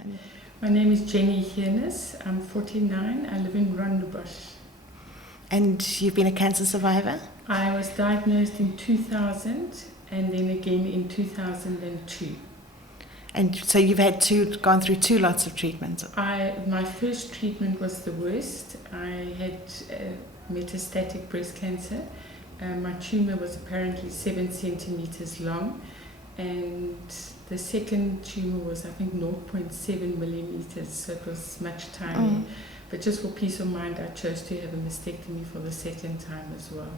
And My name is Jenny Heunis. I'm 49. I live in Rondebosch. and you've been a cancer survivor? I was diagnosed in 2000 and then again in 2002. And so you've gone through two lots of treatments. My first treatment was the worst. I had metastatic breast cancer. My tumor was apparently 7 centimeters long, and the second tumor was, I think, 0.7 millimeters, so it was much tinier. But just for peace of mind, I chose to have a mastectomy for the second time as well.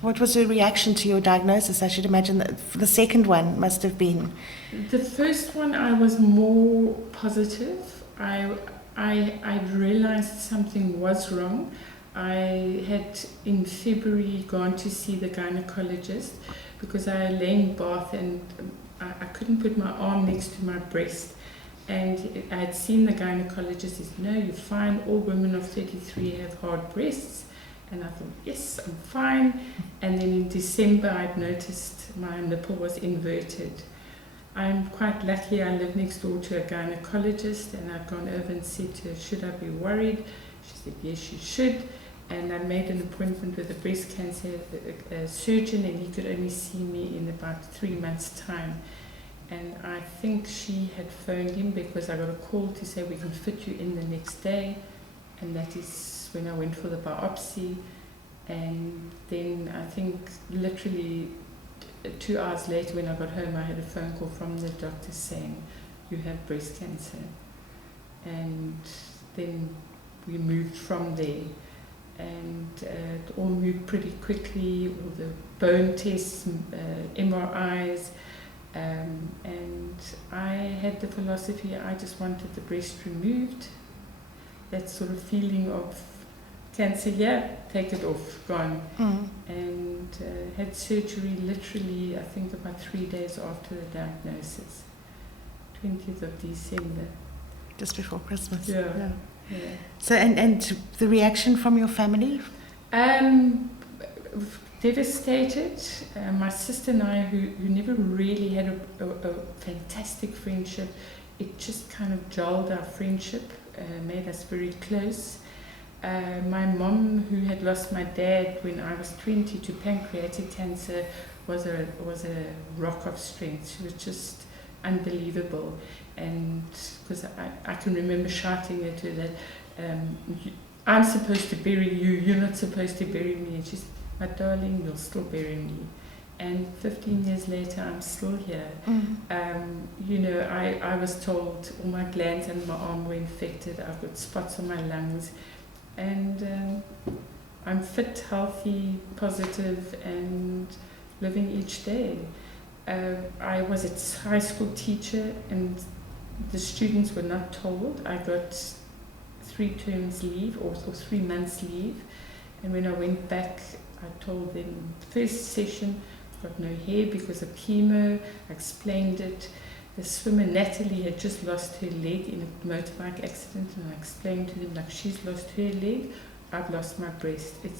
What was your reaction to your diagnosis? I should imagine that the second one must have been. The first one, I was more positive. I realized something was wrong. I had in February gone to see the gynecologist because I lay in bath and I couldn't put my arm next to my breast. And I had seen the gynecologist. He said, "No, you're fine. All women of 33 have hard breasts." And I thought, yes, I'm fine. And then in December, I'd noticed my nipple was inverted. I'm quite lucky. I live next door to a gynecologist, and I'd gone over and said to her, "Should I be worried?" She said, "Yes, you should." And I made an appointment with a breast cancer surgeon, and he could only see me in about 3 months' time. And I think she had phoned him because I got a call to say, "We can fit you in the next day." And that is when I went for the biopsy. And then I think literally 2 hours later when I got home, I had a phone call from the doctor saying, "You have breast cancer." And then we moved from there. And it all moved pretty quickly, all the bone tests, MRIs. And I had the philosophy, I just wanted the breast removed. That sort of feeling of cancer, yeah, take it off, gone. And had surgery literally, I think, about 3 days after the diagnosis, 20th of December. Just before Christmas. Yeah. So, and the reaction from your family? Devastated. My sister and I, who never really had a fantastic friendship, it just kind of gelled our friendship, made us very close. My mom, who had lost my dad when I was 20 to pancreatic cancer, was a rock of strength. She was just unbelievable. And because I can remember shouting at her that I'm supposed to bury you, you're not supposed to bury me. And she said, "My darling, you'll still bury me." And 15 years later, I'm still here. I was told all my glands and my arm were infected. I've got spots on my lungs. And I'm fit, healthy, positive, and living each day. I was a high school teacher, and the students were not told. I got 3 terms leave or 3 months leave. And when I went back, I told them, first session, I've got no hair because of chemo. I explained it. The swimmer, Natalie, had just lost her leg in a motorbike accident, and I explained to them, like, she's lost her leg, I've lost my breast. I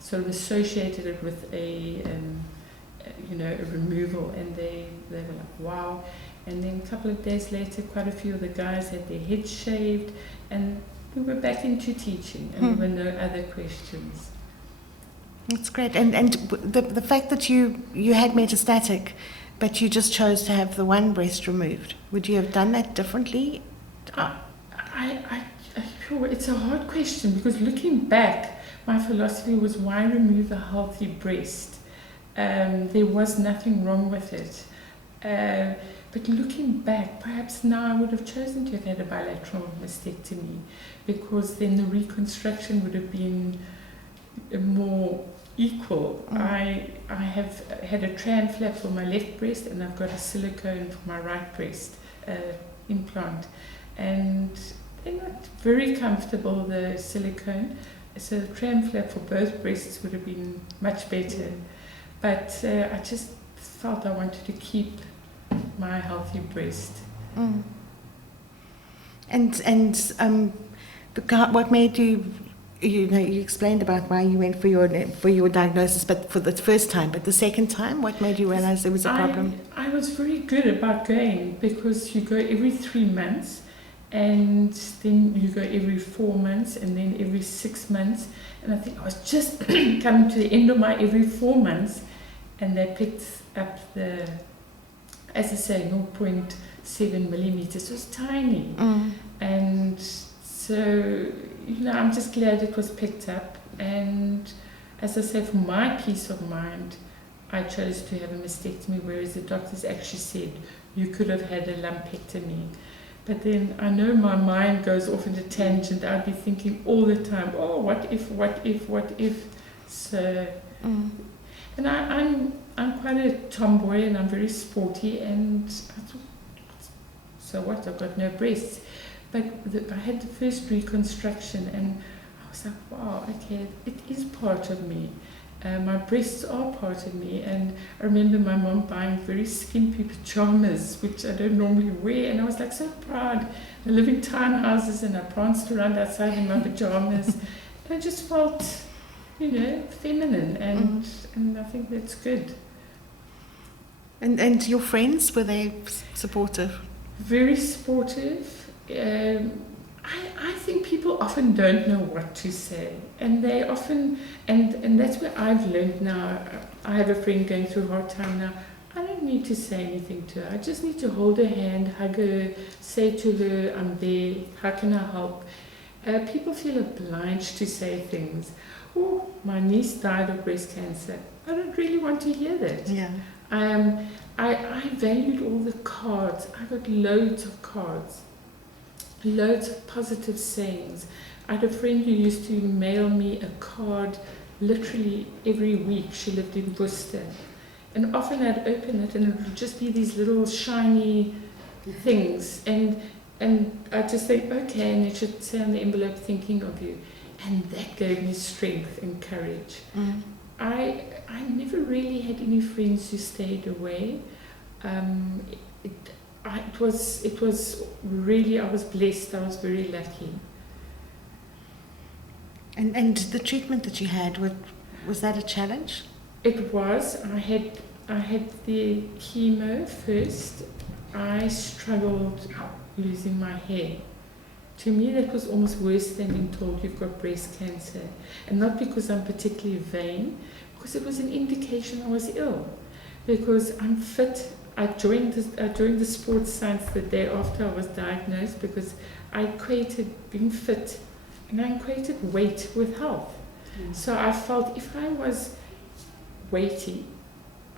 sort of associated it with a removal, and they were like, wow. And then a couple of days later, quite a few of the guys had their heads shaved, and we were back into teaching, and there were no other questions. That's great. And the fact that you had metastatic, but you just chose to have the one breast removed, would you have done that differently? It's a hard question, because looking back, my philosophy was, why remove a healthy breast? There was nothing wrong with it. But looking back, perhaps now I would have chosen to have had a bilateral mastectomy, because then the reconstruction would have been more equal. I have had a tram flap for my left breast, and I've got a silicone for my right breast implant. And they're not very comfortable, the silicone. So the tram flap for both breasts would have been much better. But I just felt I wanted to keep my healthy breast. And what made you you explained about why you went for your diagnosis, but for the first time. But the second time, what made you realize there was a problem? I was very good about going because you go every 3 months, and then you go every 4 months, and then every 6 months. And I think I was just coming to the end of my every 4 months, and they picked up the, as I say, 0.7 millimeters. It was tiny. And so, I'm just glad it was picked up. And as I say, for my peace of mind, I chose to have a mastectomy, whereas the doctors actually said you could have had a lumpectomy. But then I know my mind goes off into tangent. I'd be thinking all the time, oh, what if? So, and I'm quite a tomboy, and I'm very sporty, and I thought, so what? I've got no breasts. But I had the first reconstruction, and I was like, wow, okay, it is part of me. My breasts are part of me. And I remember my mom buying very skimpy pajamas, which I don't normally wear, and I was like so proud. I live in townhouses, and I pranced around outside in my pajamas. And I just felt, feminine, and I think that's good. And your friends, were they supportive? Very supportive. I think people often don't know what to say, and they often, and that's where I've learned now. I have a friend going through a hard time now. I don't need to say anything to her. I just need to hold her hand, hug her, say to her, I'm there, how can I help? People feel obliged to say things. Oh, my niece died of breast cancer. I don't really want to hear that. Yeah. I valued all the cards. I got loads of cards. Loads of positive sayings. I had a friend who used to mail me a card literally every week. She lived in Worcester. And often I'd open it, and it would just be these little shiny things. And I'd just think, okay, and it should say on the envelope, thinking of you. And that gave me strength and courage. I never really had any friends who stayed away. It was really, I was blessed, I was very lucky. And the treatment that you had, was that a challenge? It was. I had the chemo first. I struggled losing my hair. To me, that was almost worse than being told you've got breast cancer. And not because I'm particularly vain, because it was an indication I was ill. Because I'm fit. I joined the sports science the day after I was diagnosed, because I equated being fit, and I equated weight with health. So I felt if I was weighty,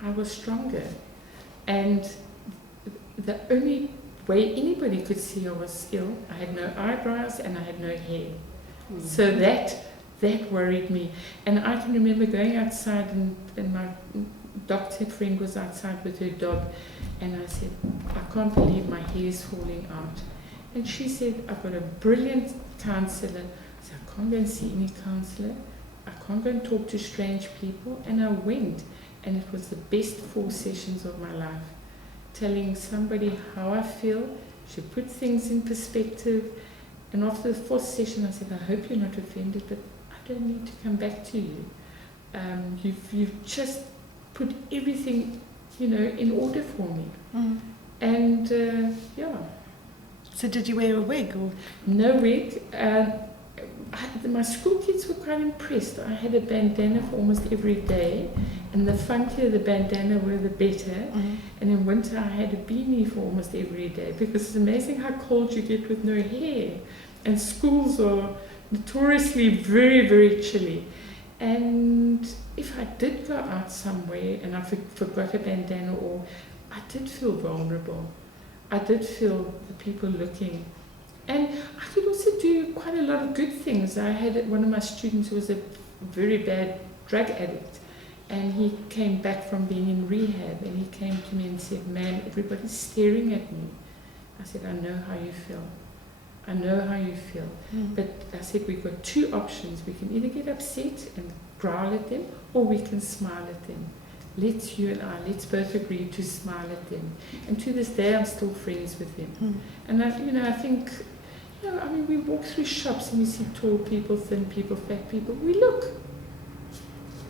I was stronger. And the only way anybody could see I was ill, I had no eyebrows and I had no hair. So that worried me. And I can remember going outside, and my doctor friend was outside with her dog, and I said, I can't believe my hair is falling out. And she said, I've got a brilliant counsellor. I said, I can't go and see any counsellor. I can't go and talk to strange people. And I went, and it was the best 4 sessions of my life. Telling somebody how I feel, she put things in perspective. And after the 4th session, I said, I hope you're not offended, but I don't need to come back to you. You've just put everything, in order for me. And yeah. So did you wear a wig? Or? No wig. My school kids were quite impressed. I had a bandana for almost every day, and the funkier the bandana were, the better. And in winter, I had a beanie for almost every day, because it's amazing how cold you get with no hair. And schools are notoriously very, very chilly. And if I did go out somewhere and I forgot a bandana, or I did feel vulnerable. I did feel the people looking. And I could also do quite a lot of good things. I had one of my students who was a very bad drug addict, and he came back from being in rehab, and he came to me and said, "Man, everybody's staring at me." I said, "I know how you feel. I know how you feel." But I said, we've got 2 options. We can either get upset and growl at them, or we can smile at them. Let's both agree to smile at them. And to this day, I'm still friends with them. And I think, No, I mean, we walk through shops and we see tall people, thin people, fat people. We look.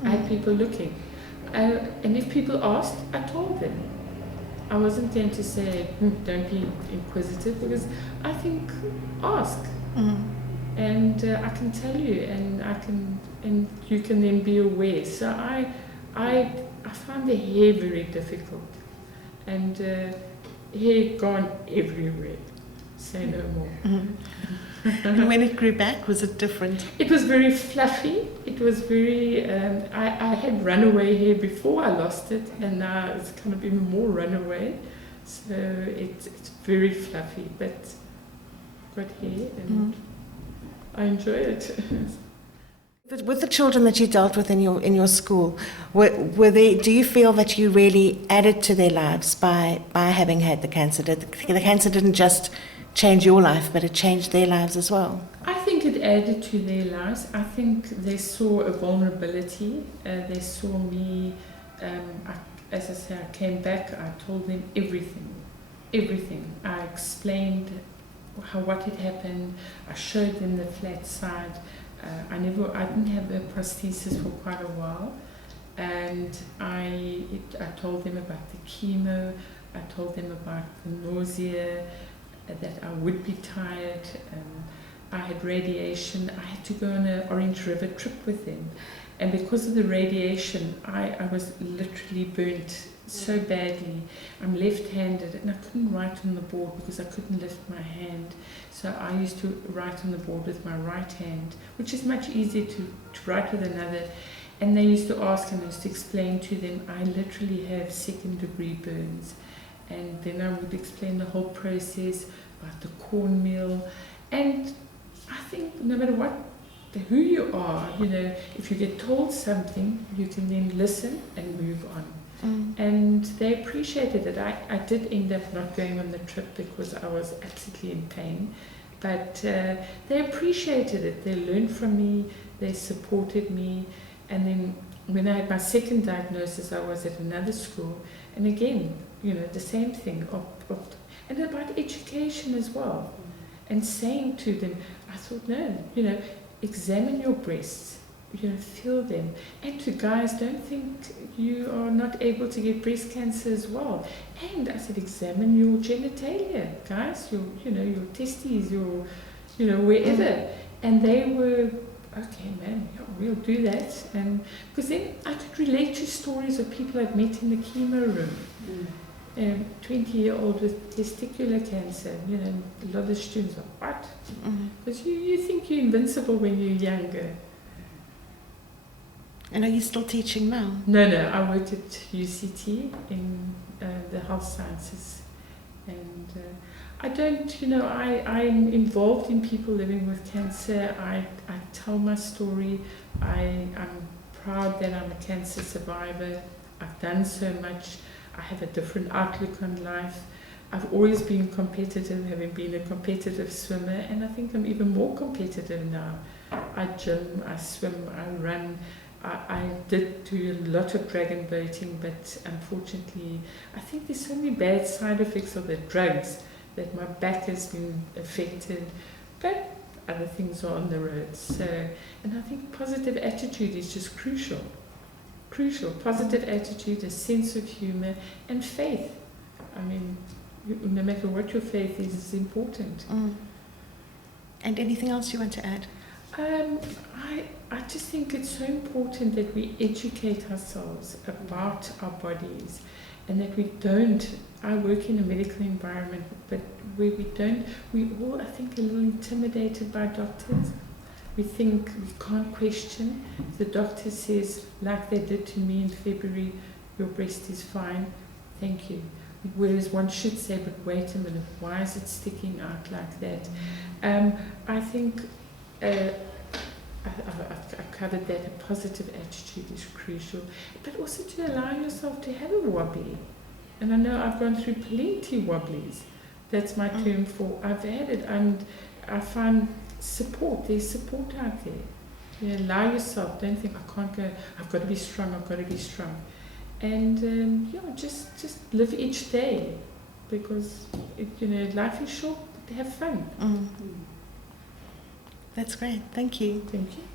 I had people looking. And if people asked, I told them. I wasn't going to say, don't be inquisitive, because I think, ask. And I can tell you, and you can then be aware. So I found the hair very difficult, and hair gone everywhere. Say no more. And when it grew back, was it different? It was very fluffy. It was very. I had runaway hair before I lost it, and now it's kind of even more runaway. So it's very fluffy, but got hair, and I enjoy it. With the children that you dealt with in your school, were they? Do you feel that you really added to their lives by having had the cancer? The cancer didn't just change your life, but it changed their lives as well. I think it added to their lives. I think they saw a vulnerability. They saw me. As I say, I came back. I told them everything. I explained what had happened. I showed them the flat side. I didn't have a prosthesis for quite a while, and I told them about the chemo. I told them about the nausea, that I would be tired. I had radiation. I had to go on an Orange River trip with them, and because of the radiation, I was literally burnt so badly. I'm left-handed, and I couldn't write on the board because I couldn't lift my hand. So I used to write on the board with my right hand, which is much easier to write with another. And they used to ask, and I used to explain to them, I literally have second-degree burns. And then I would explain the whole process about the cornmeal. And I think no matter who you are, if you get told something, you can then listen and move on. And they appreciated it. I did end up not going on the trip because I was absolutely in pain. But they appreciated it. They learned from me. They supported me. And then when I had my second diagnosis, I was at another school. And again, the same thing. And about education as well. And saying to them, I thought, no, examine your breasts. Feel them. And to guys, don't think you are not able to get breast cancer as well. And I said, examine your genitalia, guys, your testes, your, wherever. And they were, okay, man, yeah, we'll do that. And because then I could relate to stories of people I've met in the chemo room. 20-year-old with testicular cancer, a lot of the students are, what? Because you think you're invincible when you're younger. And are you still teaching now? No, I work at UCT in the health sciences, and I don't, I'm involved in people living with cancer. I tell my story. I'm proud that I'm a cancer survivor. I've done so much. I have a different outlook on life. I've always been competitive, having been a competitive swimmer, and I think I'm even more competitive now. I gym, I swim, I run. I did do a lot of dragon boating, but unfortunately, I think there's so many bad side effects of the drugs that my back has been affected, but other things are on the road. So, and I think positive attitude is just crucial. Positive attitude, a sense of humor, and faith. I mean, no matter what your faith is, it's important. And anything else you want to add? I just think it's so important that we educate ourselves about our bodies, and that we don't. I work in a medical environment, but where we all, I think, a little intimidated by doctors. We think we can't question. The doctor says, like they did to me in February, your breast is fine, thank you. Whereas one should say, but wait a minute, why is it sticking out like that? I think I've covered that. A positive attitude is crucial, but also to allow yourself to have a wobbly. And I know I've gone through plenty wobblies. That's my term for I've had it, and I find support. There's support out there. Allow yourself. Don't think I can't go. I've got to be strong. I've got to be strong. And just live each day, because life is short. Have fun. That's great. Thank you. Thank you.